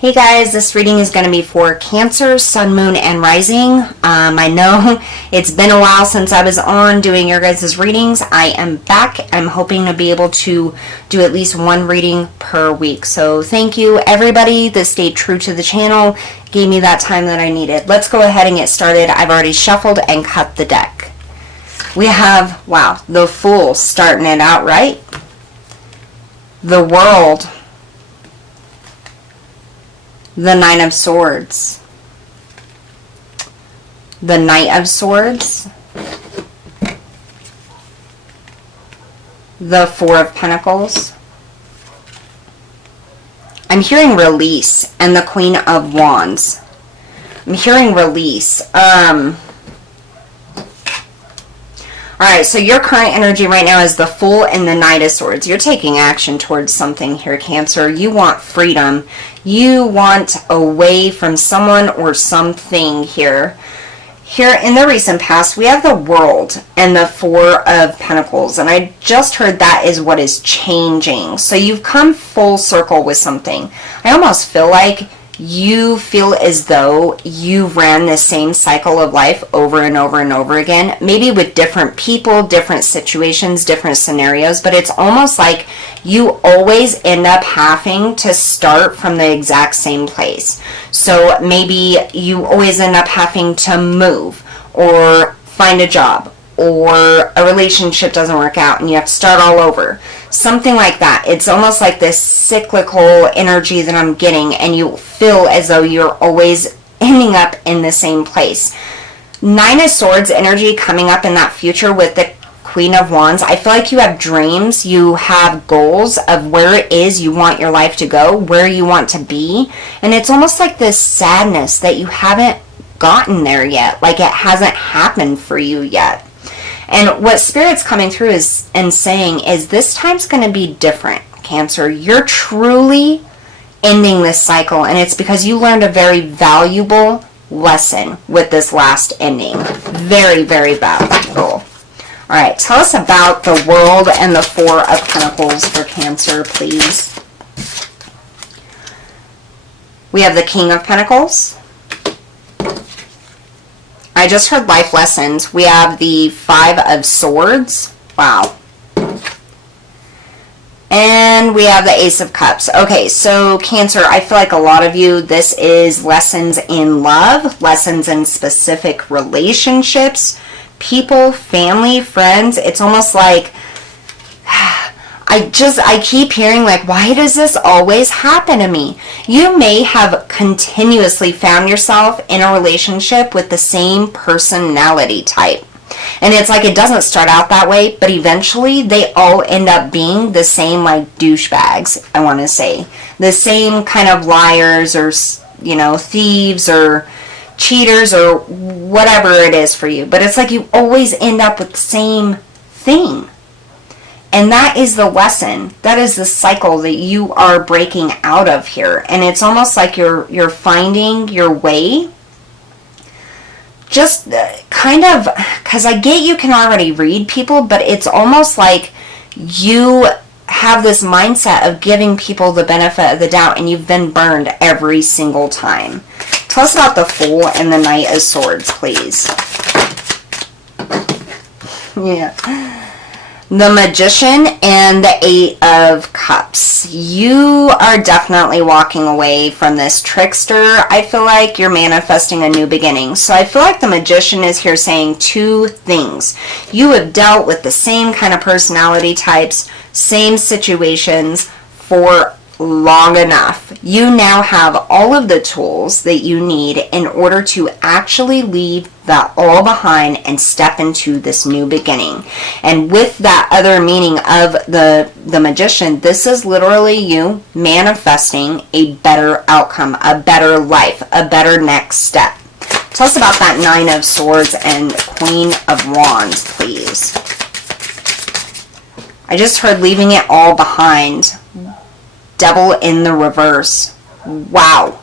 Hey guys, this reading is going to be for Cancer, Sun, Moon, and Rising. I know it's been a while since I was on doing your guys' readings. I am back. I'm hoping to be able to do at least one reading per week. So thank you everybody that stayed true to the channel, gave me that time that I needed. Let's go ahead and get started. I've already shuffled and cut the deck. We have, wow, the Fool starting it out right. The World. The Nine of Swords, the Knight of Swords, the Four of Pentacles. I'm hearing release and the Queen of Wands. I'm hearing release. Alright, so your current energy right now is the Fool and the Knight of Swords. You're taking action towards something here, Cancer. You want freedom. You want away from someone or something here. Here in the recent past, we have the World and the Four of Pentacles. And I just heard that is what is changing. So you've come full circle with something. I almost feel like you feel as though you ran the same cycle of life over and over and over again, maybe with different people, different situations, different scenarios, but it's almost like you always end up having to start from the exact same place. So maybe you always end up having to move or find a job, or a relationship doesn't work out and you have to start all over. Something like that. It's almost like this cyclical energy that I'm getting, and you feel as though you're always ending up in the same place. Nine of Swords energy coming up in that future with the Queen of Wands. I feel like you have dreams, you have goals of where it is you want your life to go, where you want to be, and it's almost like this sadness that you haven't gotten there yet, like it hasn't happened for you yet. And what Spirit's coming through is and saying is this time's going to be different, Cancer. You're truly ending this cycle, and it's because you learned a very valuable lesson with this last ending. Very, very valuable. All right, tell us about the World and the Four of Pentacles for Cancer, please. We have the King of Pentacles. I just heard life lessons. We have the Five of Swords. Wow. And we have the Ace of Cups. Okay, so Cancer, I feel like a lot of you, this is lessons in love, lessons in specific relationships, people, family, friends. It's almost like I keep hearing like, why does this always happen to me? You may have continuously found yourself in a relationship with the same personality type. And it's like it doesn't start out that way, but eventually they all end up being the same like douchebags, I want to say. The same kind of liars or, you know, thieves or cheaters or whatever it is for you. But it's like you always end up with the same thing. And that is the lesson. That is the cycle that you are breaking out of here. And it's almost like you're finding your way. Just kind of, because I get you can already read people, but it's almost like you have this mindset of giving people the benefit of the doubt, and you've been burned every single time. Tell us about the Fool and the Knight of Swords, please. Yeah. The Magician and the Eight of Cups. You are definitely walking away from this trickster. I feel like you're manifesting a new beginning. So I feel like the Magician is here saying two things. You have dealt with the same kind of personality types, same situations for long enough. You now have all of the tools that you need in order to actually leave that all behind and step into this new beginning. And with that other meaning of the Magician, this is literally you manifesting a better outcome, a better life, a better next step. Tell us about that Nine of Swords and Queen of Wands, please. I just heard leaving it all behind. Devil in the reverse. Wow.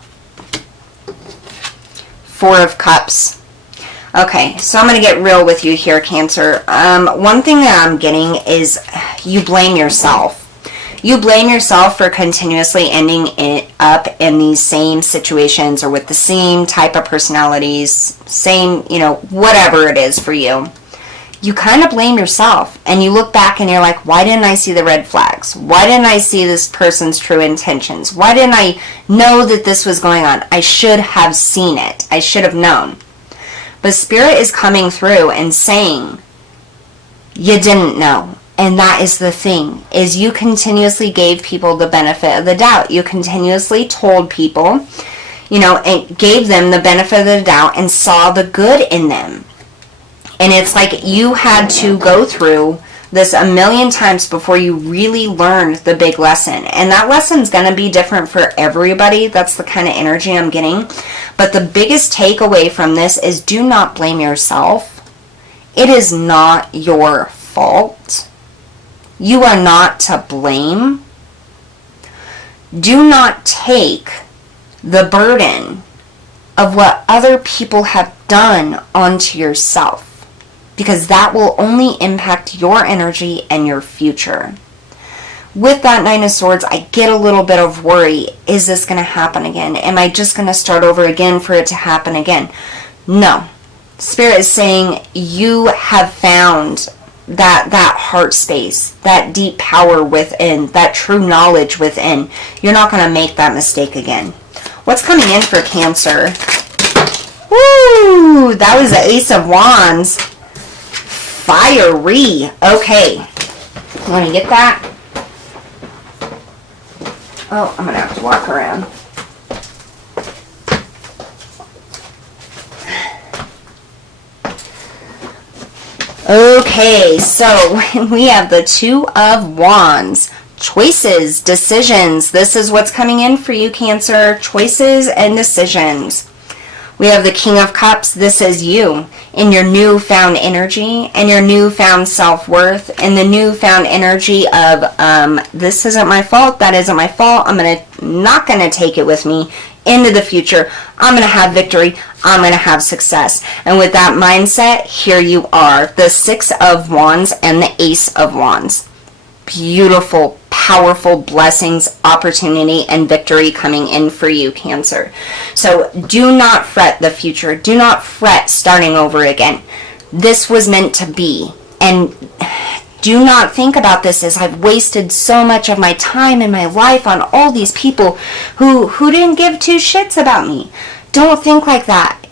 Four of Cups. Okay, so I'm going to get real with you here, Cancer. One thing that I'm getting is you blame yourself. You blame yourself for continuously ending it up in these same situations or with the same type of personalities, same, whatever it is for you. You kind of blame yourself, and you look back and you're like, why didn't I see the red flags? Why didn't I see this person's true intentions? Why didn't I know that this was going on? I should have seen it. I should have known. But Spirit is coming through and saying, you didn't know. And that is the thing, is you continuously gave people the benefit of the doubt. You continuously told people, and gave them the benefit of the doubt and saw the good in them. And it's like you had to go through this a million times before you really learned the big lesson. And that lesson's going to be different for everybody. That's the kind of energy I'm getting. But the biggest takeaway from this is do not blame yourself. It is not your fault. You are not to blame. Do not take the burden of what other people have done onto yourself, because that will only impact your energy and your future. With that Nine of Swords, I get a little bit of worry. Is this going to happen again? Am I just going to start over again for it to happen again? No. Spirit is saying you have found that heart space, that deep power within, that true knowledge within. You're not going to make that mistake again. What's coming in for Cancer? Woo! That was the Ace of Wands. Fiery. Okay. You want to get that? Oh, I'm going to have to walk around. Okay, so we have the Two of Wands. Choices, decisions. This is what's coming in for you, Cancer. Choices and decisions. We have the King of Cups. This is you in your newfound energy and your newfound self-worth and the newfound energy of this isn't my fault, that isn't my fault. I'm not going to take it with me into the future. I'm going to have victory. I'm going to have success. And with that mindset, here you are, the Six of Wands and the Ace of Wands. Beautiful, powerful blessings, opportunity, and victory coming in for you, Cancer. So do not fret the future. Do not fret starting over again. This was meant to be. And do not think about this as I've wasted so much of my time and my life on all these people who didn't give two shits about me. Don't think like that.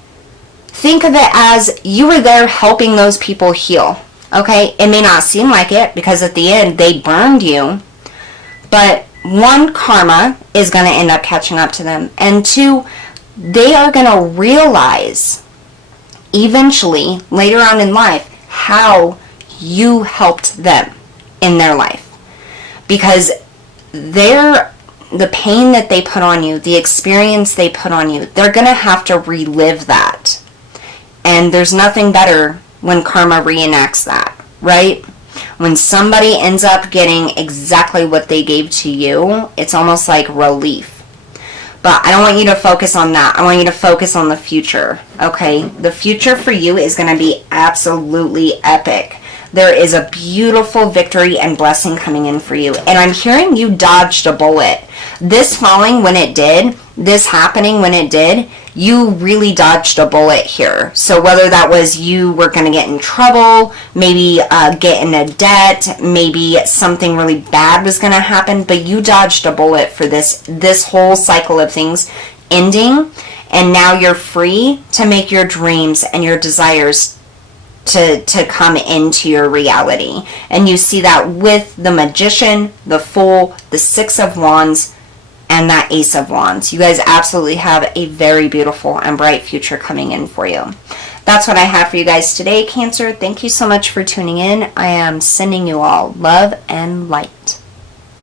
Think of it as you were there helping those people heal. Okay? It may not seem like it because at the end they burned you. But one, karma is going to end up catching up to them. And two, they are going to realize eventually, later on in life, how you helped them in their life. Because the pain that they put on you, the experience they put on you, they're going to have to relive that. And there's nothing better when karma reenacts that, right? When somebody ends up getting exactly what they gave to you, it's almost like relief. But I don't want you to focus on that. I want you to focus on the future, okay? The future for you is going to be absolutely epic. There is a beautiful victory and blessing coming in for you. And I'm hearing you dodged a bullet. This falling when it did, this happening when it did, you really dodged a bullet here. So whether that was you were going to get in trouble, maybe get in a debt, maybe something really bad was going to happen, but you dodged a bullet for this whole cycle of things ending. And now you're free to make your dreams and your desires to come into your reality. And you see that with the Magician, the Fool, the Six of Wands, and that Ace of Wands. You guys absolutely have a very beautiful and bright future coming in for you. That's what I have for you guys today, Cancer. Thank you so much for tuning in. I am sending you all love and light.